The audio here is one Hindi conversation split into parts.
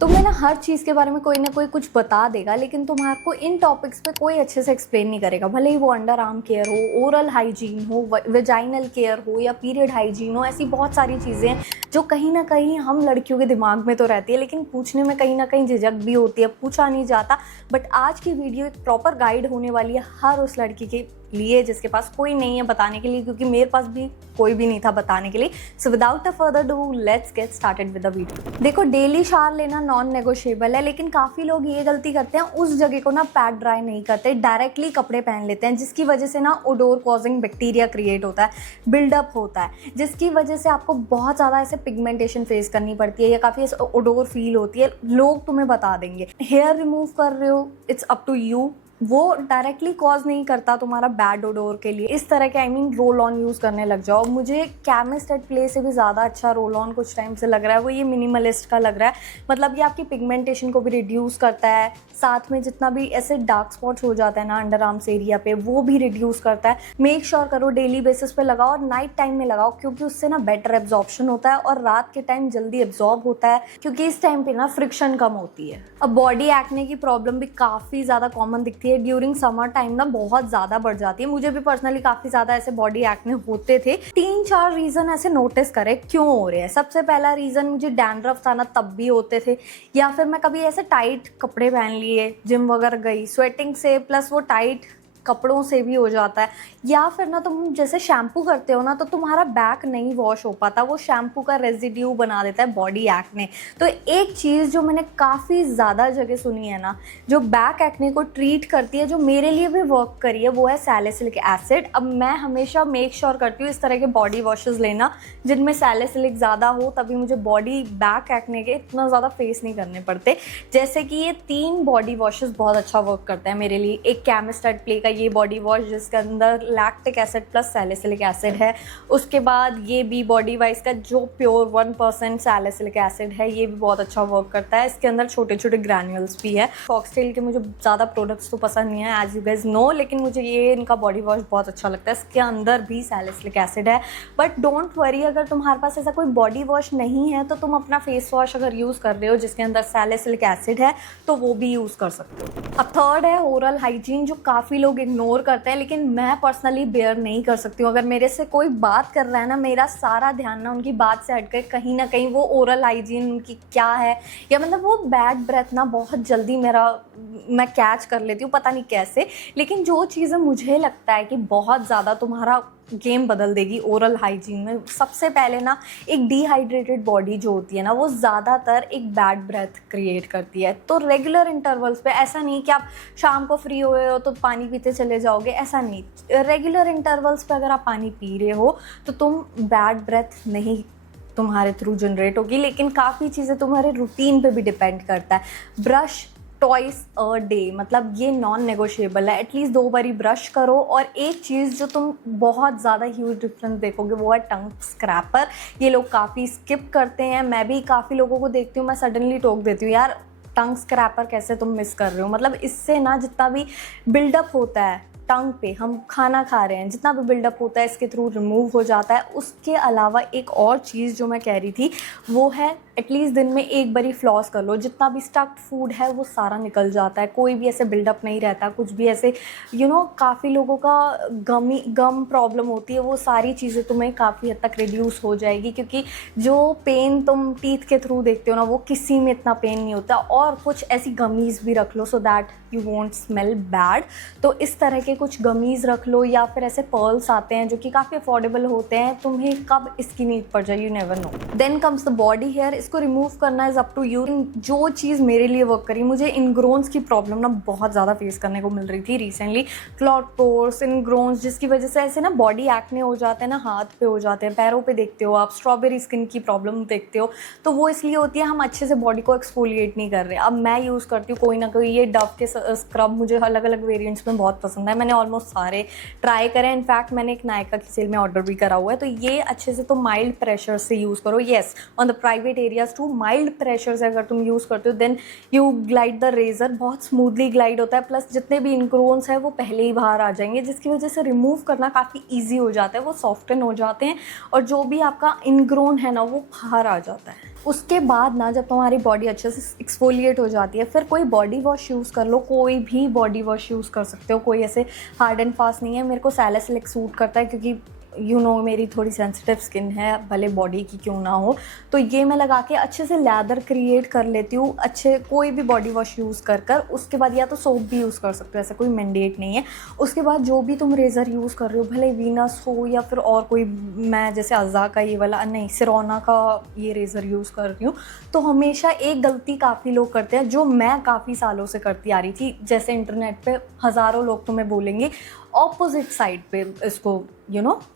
तुम्हें ना हर चीज़ के बारे में कोई ना कोई कुछ बता देगा, लेकिन तुम्हारे को इन टॉपिक्स पे कोई अच्छे से एक्सप्लेन नहीं करेगा। भले ही वो अंडर आर्म केयर हो, ओरल हाइजीन हो, वेजाइनल केयर हो या पीरियड हाइजीन हो, ऐसी बहुत सारी चीज़ें हैं जो कहीं ना कहीं हम लड़कियों के दिमाग में तो रहती है, लेकिन पूछने में कहीं ना कहीं झिझक भी होती है, पूछा नहीं जाता। बट आज की वीडियो एक प्रॉपर गाइड होने वाली है हर उस लड़की के लिए जिसके पास कोई नहीं है बताने के लिए, क्योंकि मेरे पास भी कोई भी नहीं था बताने के लिए। So without a further do let's get started with the video. देखो, डेली शावर लेना नॉन नेगोशिएबल है, लेकिन काफ़ी लोग ये गलती करते हैं, उस जगह को ना पैड ड्राई नहीं करते, डायरेक्टली कपड़े पहन लेते हैं, जिसकी वजह से ना ओडोर कॉजिंग बैक्टीरिया क्रिएट होता है, बिल्डअप होता है, जिसकी वजह से आपको बहुत ज़्यादा ऐसे पिगमेंटेशन फेस करनी पड़ती है या काफ़ी ऐसे ओडोर फील होती है। लोग तुम्हें बता देंगे हेयर रिमूव कर रहे हो, इट्स अप टू यू, वो डायरेक्टली कॉज नहीं करता तुम्हारा बैड ओडोर के लिए। इस तरह के रोल ऑन यूज़ करने लग जाओ। मुझे केमिस्ट एट प्ले से भी ज़्यादा अच्छा रोल ऑन कुछ टाइम से लग रहा है, वो ये मिनिमलिस्ट का लग रहा है। मतलब ये आपकी पिगमेंटेशन को भी रिड्यूस करता है, साथ में जितना भी ऐसे डार्क स्पॉट्स हो जाता है ना अंडर आर्म्स एरिया पे, वो भी रिड्यूस करता है। मेक श्योर करो डेली बेसिस पे लगाओ और नाइट टाइम में लगाओ, क्योंकि उससे ना बेटर एब्जॉर्प्शन होता है और रात के टाइम जल्दी एब्जॉर्ब होता है, क्योंकि इस टाइम पे ना फ्रिक्शन कम होती है। अब बॉडी एक्ने की प्रॉब्लम भी काफ़ी ज़्यादा कॉमन दिखती है ड्यूरिंग समर टाइम ना, बहुत ज़्यादा बढ़ जाती है। मुझे भी पर्सनली काफ़ी ज़्यादा ऐसे बॉडी एक्ने होते थे। 3-4 रीज़न ऐसे नोटिस करे क्यों हो रहे हैं। सबसे पहला रीज़न मुझे डैंड्रफ था ना, तब भी होते थे, या फिर मैं कभी ऐसे टाइट कपड़े पहन लिए, जिम वगैरह गई, स्वेटिंग से प्लस वो टाइट कपड़ों से भी हो जाता है। या फिर ना तुम जैसे शैम्पू करते हो ना, तो तुम्हारा बैक नहीं वॉश हो पाता, वो शैम्पू का रेजिड्यू बना देता है बॉडी एक्ने। तो एक चीज़ जो मैंने काफ़ी ज़्यादा जगह सुनी है ना, जो बैक एक्ने को ट्रीट करती है, जो मेरे लिए भी वर्क करी है, वो है सैलिसिलिक एसिड। अब मैं हमेशा मेक श्योर करती हूँ इस तरह के बॉडी वॉशेज़ लेना जिनमें सैलिसिलिक ज़्यादा हो, तभी मुझे बॉडी बैक एक्ने के इतना ज़्यादा फेस नहीं करने पड़ते। जैसे कि ये 3 बॉडी वॉशेज़ बहुत अच्छा वर्क करते हैं मेरे लिए। एक केमिस्ट एट प्ले का ये बॉडी वॉश जिसके अंदर lactic acid plus salicylic acid है। उसके बाद ये बी बॉडी वाइज का जो प्योर 1% सैलिसिलिक एसिड है, ये भी बहुत अच्छा वर्क करता है। इसके अंदर छोटे छोटे ग्रैन्यूल्स भी है। फॉक्सटेल के मुझे ज़्यादा प्रोडक्ट्स तो पसंद नहीं है एज यू गाइज नो, लेकिन मुझे ये इनका बॉडी वॉश बहुत अच्छा लगता है। इसके अंदर भी सैलिसिलिक एसिड है। बट डोंट वरी, अगर तुम्हारे पास ऐसा कोई बॉडी वॉश नहीं है तो तुम अपना फेस वॉश अगर यूज़ कर रहे हो जिसके अंदर सैलिसिलिक एसिड है, तो वो भी यूज़ कर सकते हो। अब थर्ड है ओरल हाइजीन, जो काफ़ी लोग इग्नोर करते हैं, लेकिन मैं पर्सनली बेयर नहीं कर सकती हूँ। अगर मेरे से कोई बात कर रहा है ना, मेरा सारा ध्यान ना उनकी बात से हटकर कहीं ना कहीं वो ओरल हाइजीन उनकी क्या है, या मतलब वो बैड ब्रेथ ना बहुत जल्दी मैं कैच कर लेती हूँ, पता नहीं कैसे। लेकिन जो चीज़ें मुझे लगता है कि बहुत ज़्यादा तुम्हारा गेम बदल देगी ओरल हाइजीन में, सबसे पहले ना एक डिहाइड्रेटेड बॉडी जो होती है ना, वो ज़्यादातर एक बैड ब्रेथ क्रिएट करती है। तो रेगुलर इंटरवल्स पे, ऐसा नहीं कि आप शाम को फ्री हुए हो तो पानी पीते चले जाओगे, ऐसा नहीं। रेगुलर इंटरवल्स पे अगर आप पानी पी रहे हो तो तुम बैड ब्रेथ नहीं तुम्हारे थ्रू जनरेट होगी। लेकिन काफ़ी चीज़ें तुम्हारे रूटीन पे भी डिपेंड करता है। ब्रश ट्वाइस अ डे, मतलब ये नॉन नेगोशिएबल है। एटलीस्ट 2 बारी ब्रश करो। और एक चीज़ जो तुम बहुत ज़्यादा ह्यूज डिफरेंस देखोगे वो है टंग स्क्रैपर। ये लोग काफ़ी स्किप करते हैं, मैं भी काफ़ी लोगों को देखती हूँ, मैं सडनली टोक देती हूँ, यार टंग स्क्रैपर कैसे तुम मिस कर रहे हो। मतलब इससे ना जितना भी बिल्डअप होता है टंग पे, हम खाना खा रहे हैं, जितना भी बिल्डअप होता है इसके थ्रू रिमूव हो जाता है। उसके अलावा एक और चीज़ जो मैं कह रही थी वो है एटलीस्ट दिन में 1 बारी फ्लॉस कर लो। जितना भी स्टक्ड फूड है वो सारा निकल जाता है, कोई भी ऐसे बिल्डअप नहीं रहता, कुछ भी ऐसे काफ़ी लोगों का गम प्रॉब्लम होती है, वो सारी चीज़ें तुम्हें काफ़ी हद तक रिड्यूस हो जाएगी। क्योंकि जो पेन तुम टीथ के थ्रू देखते हो ना, वो किसी में इतना पेन नहीं होता। और कुछ ऐसी गमीज़ भी रख लो so that you won't smell bad. तो इस तरह के कुछ गमीज़ रख लो, या फिर ऐसे पर्ल्स आते हैं जो कि काफ़ी अफोर्डेबल होते हैं, तुम्हें कब इसकी नीड पड़ जाए you never know. Then comes the body hair, इसको रिमूव करना इज़ अप टू यू। जो चीज़ मेरे लिए वर्क करी, मुझे इनग्रोन्स की प्रॉब्लम ना बहुत ज़्यादा फेस करने को मिल रही थी रिसेंटली। क्लॉट पोर्स, इनग्रोन्स, जिसकी वजह से ऐसे ना बॉडी एक्ने हो जाते हैं ना, हाथ पे हो जाते हैं, पैरों पे देखते हो आप, स्ट्रॉबेरी स्किन की प्रॉब्लम देखते हो। तो वो इसलिए होती है हम अच्छे से बॉडी को एक्सफोलिएट नहीं कर रहे। अब मैं यूज़ करती हूँ कोई ना कोई ये डव के स्क्रब, मुझे अलग अलग वेरिएंट्स में बहुत पसंद है, मैंने ऑलमोस्ट सारे ट्राई करें। इनफैक्ट मैंने एक नायका की सेल में ऑर्डर भी करा हुआ है। तो ये अच्छे से तुम माइल्ड प्रेशर से यूज़ करो। Yes, on the private areas too mild pressure से अगर तुम यूज़ करते हो then you glide the razor, बहुत स्मूथली ग्लाइड होता है। प्लस जितने भी इनग्रोन्स है वो पहले ही बाहर आ जाएंगे, जिसकी वजह से रिमूव करना काफ़ी ईजी हो जाता है, वो सॉफ्टन हो जाते हैं और जो भी आपका इनग्रोन है ना वो बाहर आ जाता है। उसके बाद ना जब तुम्हारी बॉडी अच्छे से एक्सफोलिएट हो जाती है, फिर कोई बॉडी वॉश यूज़ कर लो, कोई भी बॉडी वॉश यूज़ कर सकते हो, कोई ऐसे हार्ड एंड फास्ट नहीं है। मेरे को सैलिसिलिक सूट करता है क्योंकि मेरी थोड़ी सेंसिटिव स्किन है, भले बॉडी की क्यों ना हो। तो ये मैं लगा के अच्छे से लैदर क्रिएट कर लेती हूँ, अच्छे कोई भी बॉडी वॉश यूज़ कर उसके बाद या तो सोप भी यूज़ कर सकते हो, ऐसा कोई मैंडेट नहीं है। उसके बाद जो भी तुम रेज़र यूज़ कर रहे हो, भले वीनस हो या फिर और कोई, मैं जैसे अज़ा का ये वाला नहीं, सिरोना का ये रेज़र यूज़ कर रही हूँ। तो हमेशा एक गलती काफ़ी लोग करते हैं, जो मैं काफ़ी सालों से करती आ रही थी, जैसे इंटरनेट पे हज़ारों लोग तुम्हें बोलेंगे ऑपोजिट साइड पे इसको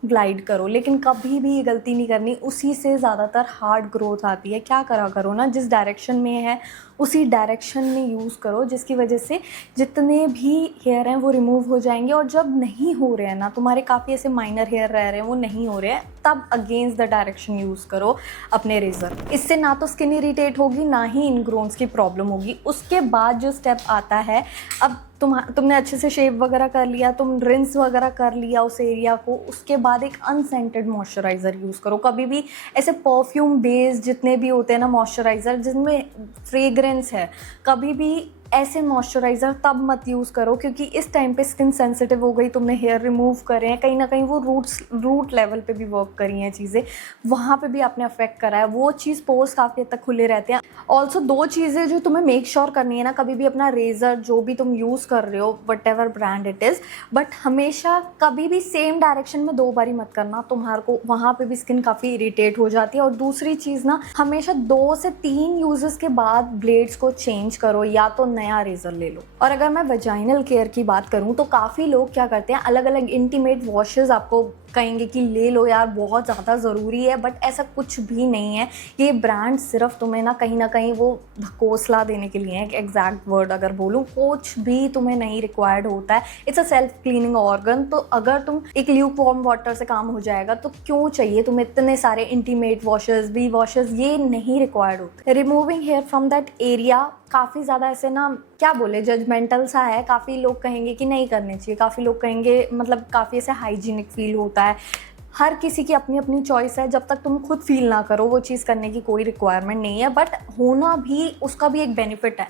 ग्लाइड करो, लेकिन कभी भी ये गलती नहीं करनी, उसी से ज़्यादातर हार्ड ग्रोथ आती है। क्या करा करो ना, जिस डायरेक्शन में है उसी डायरेक्शन में यूज़ करो, जिसकी वजह से जितने भी हेयर हैं वो रिमूव हो जाएंगे। और जब नहीं हो रहे हैं ना, तुम्हारे काफ़ी ऐसे माइनर हेयर रह रहे हैं, वो नहीं हो रहे हैं, तब अगेंस्ट द डायरेक्शन यूज़ करो अपने रेज़र। इससे ना तो स्किन इरिटेट होगी, ना ही इनग्रोन्स की प्रॉब्लम होगी। उसके बाद जो स्टेप आता है, अब तुमने अच्छे से शेव वगैरह कर लिया, तुम रिंस वगैरह कर लिया उस एरिया को, उसके बाद एक अनसेंटेड मॉइस्चराइज़र यूज़ करो। कभी भी ऐसे परफ्यूम बेस्ड जितने भी होते हैं ना मॉइस्चराइज़र जिनमें फ्रेग्रेंस है, कभी भी ऐसे मॉइस्चराइज़र तब मत यूज़ करो, क्योंकि इस टाइम पे स्किन सेंसिटिव हो गई, तुमने हेयर रिमूव करे हैं, कहीं ना कहीं वो रूट लेवल पे भी वर्क करी हैं चीज़ें, वहाँ पे भी आपने अफेक्ट करा है। वो चीज़ पोर्स काफ़ी हद तक खुले रहते हैं। ऑल्सो 2 चीज़ें जो तुम्हें मेक श्योर करनी है ना, कभी भी अपना रेज़र जो भी तुम यूज़ कर रहे हो, what ever brand it is, but हमेशा कभी भी सेम डायरेक्शन में 2 बारी मत करना, तुम्हारे को वहाँ पे भी स्किन काफ़ी इरिटेट हो जाती है। और दूसरी चीज़ ना, हमेशा 2 से 3 यूजेस के बाद ब्लेड्स को चेंज करो, या तो नया रेज़र ले लो। और अगर मैं वेजाइनल केयर की बात करूँ तो काफ़ी लोग क्या करते हैं, अलग अलग इंटीमेट वॉशेज़ आपको कहेंगे कि ले लो यार, बहुत ज़्यादा ज़रूरी है, बट ऐसा कुछ भी नहीं है। ये ब्रांड सिर्फ तुम्हें ना कहीं वो धकोसला देने के लिए है, एग्जैक्ट वर्ड अगर बोलूँ, कुछ भी तुम्हें नहीं रिक्वायर्ड होता है। It's a self cleaning organ. तो अगर तुम एक ल्यूक वार्म वाटर से काम हो जाएगा, तो क्यों चाहिए तुम्हें इतने सारे इंटीमेट वॉशेज़, बी वॉशेज़, ये नहीं रिक्वायर्ड होते। Removing hair from that area काफ़ी ज़्यादा ऐसे ना, क्या बोले, जजमेंटल सा है। काफ़ी लोग कहेंगे कि नहीं करने चाहिए, काफ़ी लोग कहेंगे, मतलब काफ़ी ऐसे हाइजीनिक फील होता है। हर किसी की अपनी अपनी चॉइस है, जब तक तुम खुद फील ना करो वो चीज़ करने की कोई रिक्वायरमेंट नहीं है, बट होना भी, उसका भी एक बेनिफिट है।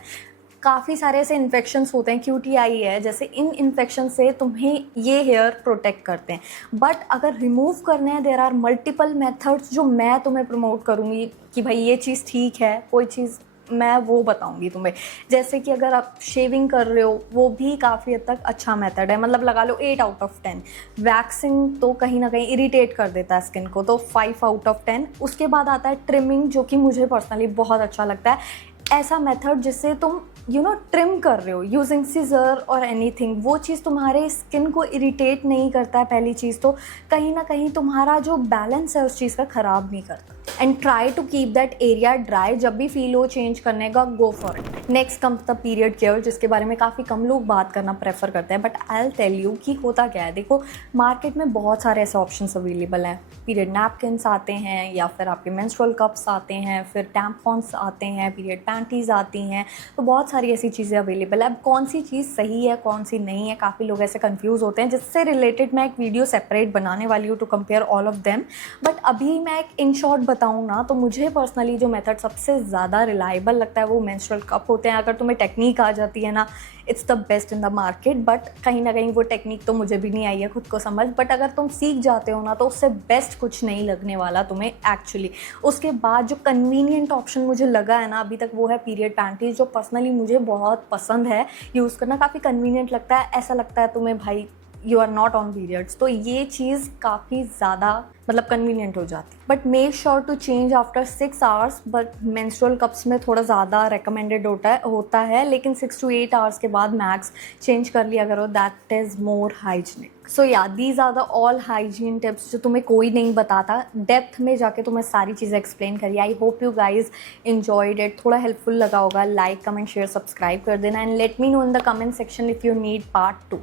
काफ़ी सारे ऐसे इन्फेक्शंस होते हैं, QTI है जैसे, इन इन्फेक्शन से तुम्हें ये हेयर प्रोटेक्ट करते हैं। बट अगर रिमूव करने हैं, देयर आर मल्टीपल मेथड्स जो मैं तुम्हें प्रमोट करूँगी कि भाई ये चीज़ ठीक है, कोई चीज़ मैं वो बताऊंगी तुम्हें। जैसे कि अगर आप शेविंग कर रहे हो, वो भी काफ़ी हद तक अच्छा मेथड है, मतलब लगा लो 8 आउट ऑफ 10। वैक्सिंग तो कहीं ना कहीं इरिटेट कर देता है स्किन को, तो 5 आउट ऑफ 10। उसके बाद आता है ट्रिमिंग, जो कि मुझे पर्सनली बहुत अच्छा लगता है। ऐसा मेथड जिससे तुम ट्रिम कर रहे हो यूजिंग सीजर और एनीथिंग, वो चीज़ तुम्हारे स्किन को इरिटेट नहीं करता है। पहली चीज़ तो कहीं ना कहीं तुम्हारा जो बैलेंस है उस चीज़ का ख़राब नहीं करता। And try to keep that area dry. जब भी फील हो चेंज करने का, go for it. Next comes the period care, जिसके बारे में काफ़ी कम लोग बात करना प्रेफर करते हैं, but I will tell you कि होता क्या है। देखो, मार्केट में बहुत सारे ऐसे ऑप्शंस अवेलेबल हैं। पीरियड नैपकिन्स आते हैं, या फिर आपके मेंस्ट्रुअल कप्स आते हैं, फिर टैम्पॉन्स आते हैं, पीरियड पैंटीज़ आती हैं, तो बहुत सारी ऐसी चीज़ें अवेलेबल है। अब कौन सी चीज़ सही है, कौन सी नहीं है, काफ़ी लोग ऐसे कंफ्यूज होते हैं, जिससे रिलेटेड मैं एक वीडियो सेपरेट बनाने वाली हूँ to compare all of them. But अभी मैं एक इन शॉर्ट बताऊँ ना, तो मुझे पर्सनली जो मेथड सबसे ज़्यादा रिलायबल लगता है वो मेंस्ट्रुअल कप होते हैं। अगर तुम्हें टेक्निक आ जाती है ना, it's the best in the market. But कहीं ना कहीं वो टेक्निक तो मुझे भी नहीं आई है खुद को समझ, बट अगर तुम सीख जाते हो ना, तो उससे बेस्ट कुछ नहीं लगने वाला तुम्हें एक्चुअली। उसके बाद जो कन्वीनियंट ऑप्शन मुझे लगा है ना अभी तक, वो है पीरियड पैंटीज, जो पर्सनली मुझे बहुत पसंद है यूज़ करना। काफ़ी कन्वीनियंट लगता है, ऐसा लगता है तुम्हें भाई you are not on periods, तो ये चीज़ काफ़ी ज़्यादा मतलब कन्वीनियंट हो जाती है। But make sure to change after 6 hours. But menstrual cups में थोड़ा ज़्यादा रिकमेंडेड होता है, लेकिन 6 to 8 आवर्स के बाद मैक्स चेंज कर लिया करो, that is more hygienic. So या these are the all hygiene tips जो तुम्हें कोई नहीं बताता। डेप्थ में जाके तुम्हें सारी चीज़ें एक्सप्लेन करिए। I hope you guys enjoyed it, थोड़ा हेल्पफुल लगा होगा। लाइक, कमेंट, शेयर, सब्सक्राइब कर देना, and let me know in the comment section if you need part 2।